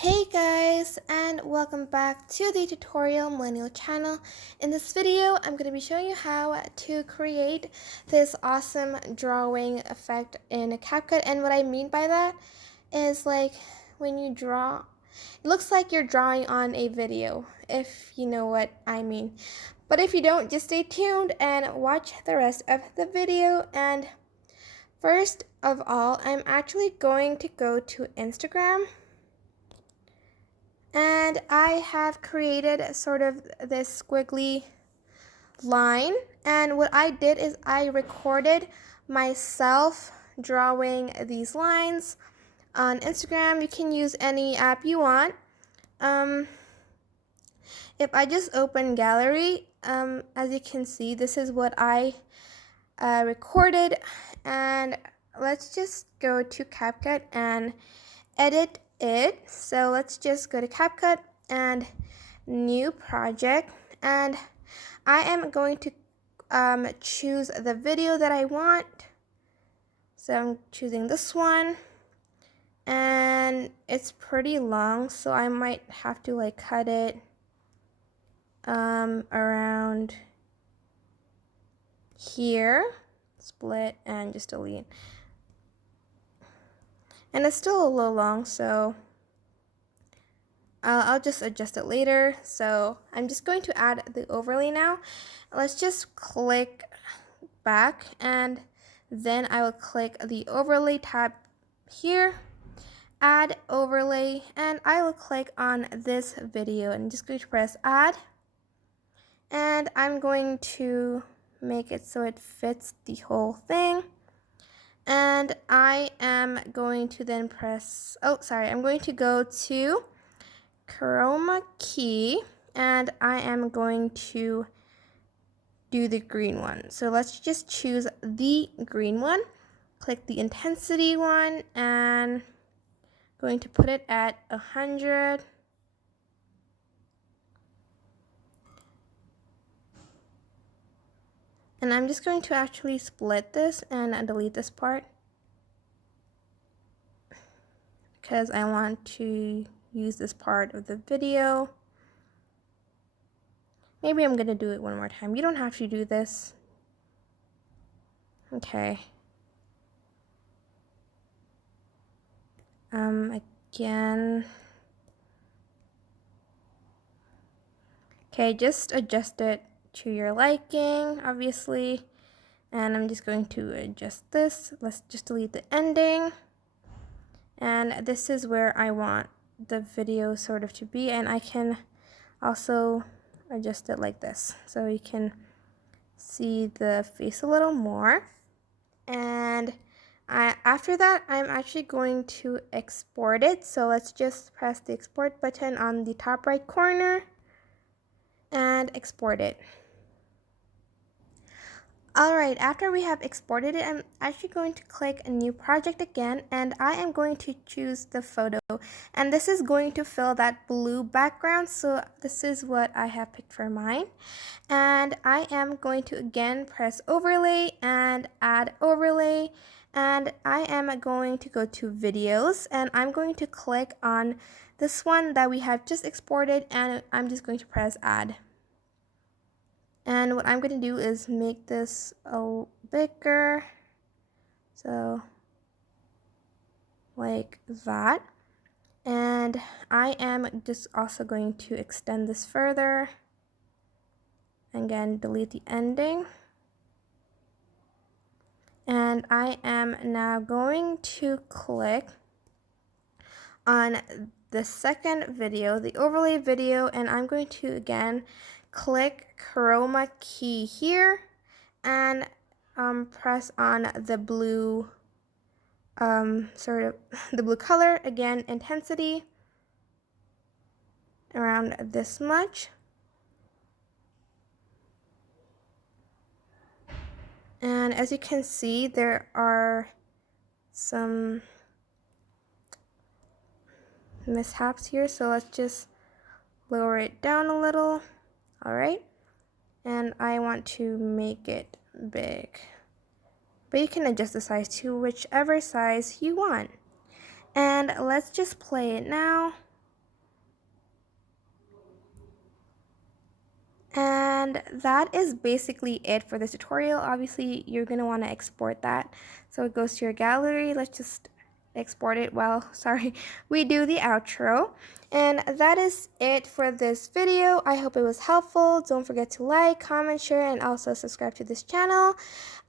Hey guys, and welcome back to the Tutorial Millennial channel. In this video, I'm going to be showing you how to create this awesome drawing effect in CapCut. And what I mean by that is like when you draw, it looks like you're drawing on a video, if you know what I mean. But if you don't, just stay tuned and watch the rest of the video. And first of all, I'm actually going to go to Instagram. And I have created sort of this squiggly line. And what I did is I recorded myself drawing these lines on Instagram. You can use any app you want. If I just open gallery, as you can see, this is what I recorded. And let's just go to CapCut and edit it. So let's just go to CapCut and new project, and I am going to choose the video that I want. So I'm choosing this one, and it's pretty long, so I might have to like cut it around here, split, and just delete. And it's still a little long, so I'll just adjust it later. So I'm just going to add the overlay now. Let's just click back, and then I will click the overlay tab here, add overlay, and I will click on this video and I'm just going to press add. And I'm going to make it so it fits the whole thing. And I am going to then press, I'm going to go to chroma key, and I am going to do the green one. So let's just choose the green one, click the intensity one, and going to put it at 100. And I'm just going to actually split this and delete this part because I want to use this part of the video. Maybe I'm gonna do it one more time. You don't have to do this. Okay. Again. Okay, just adjust it to your liking, obviously. And I'm just going to adjust this. Let's just delete the ending. And this is where I want the video sort of to be, and I can also adjust it like this so you can see the face a little more. And after that, I'm actually going to export it. So let's just press the export button on the top right corner and export it. Alright, after we have exported it, I'm actually going to click a new project again, and I am going to choose the photo, and this is going to fill that blue background. So this is what I have picked for mine, and I am going to again press overlay and add overlay, and I am going to go to videos, and I'm going to click on this one that we have just exported, and I'm just going to press add. And what I'm going to do is make this a bigger, so like that. And I am just also going to extend this further. Again, delete the ending. And I am now going to click on the second video, the overlay video, and I'm going to again click chroma key here and press on the blue sort of the blue color, again intensity around this much, and as you can see there are some mishaps here, so let's just lower it down a little. Alright, and I want to make it big, but you can adjust the size to whichever size you want. And let's just play it now. And that is basically it for this tutorial. Obviously, you're going to want to export that. So it goes to your gallery. Let's just export it while, sorry, we do the outro. And that is it for this video. I hope it was helpful. Don't forget to like, comment, share, and also subscribe to this channel.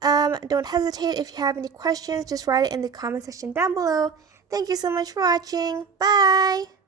Don't hesitate if you have any questions, just write it in the comment section down below. Thank you so much for watching. Bye!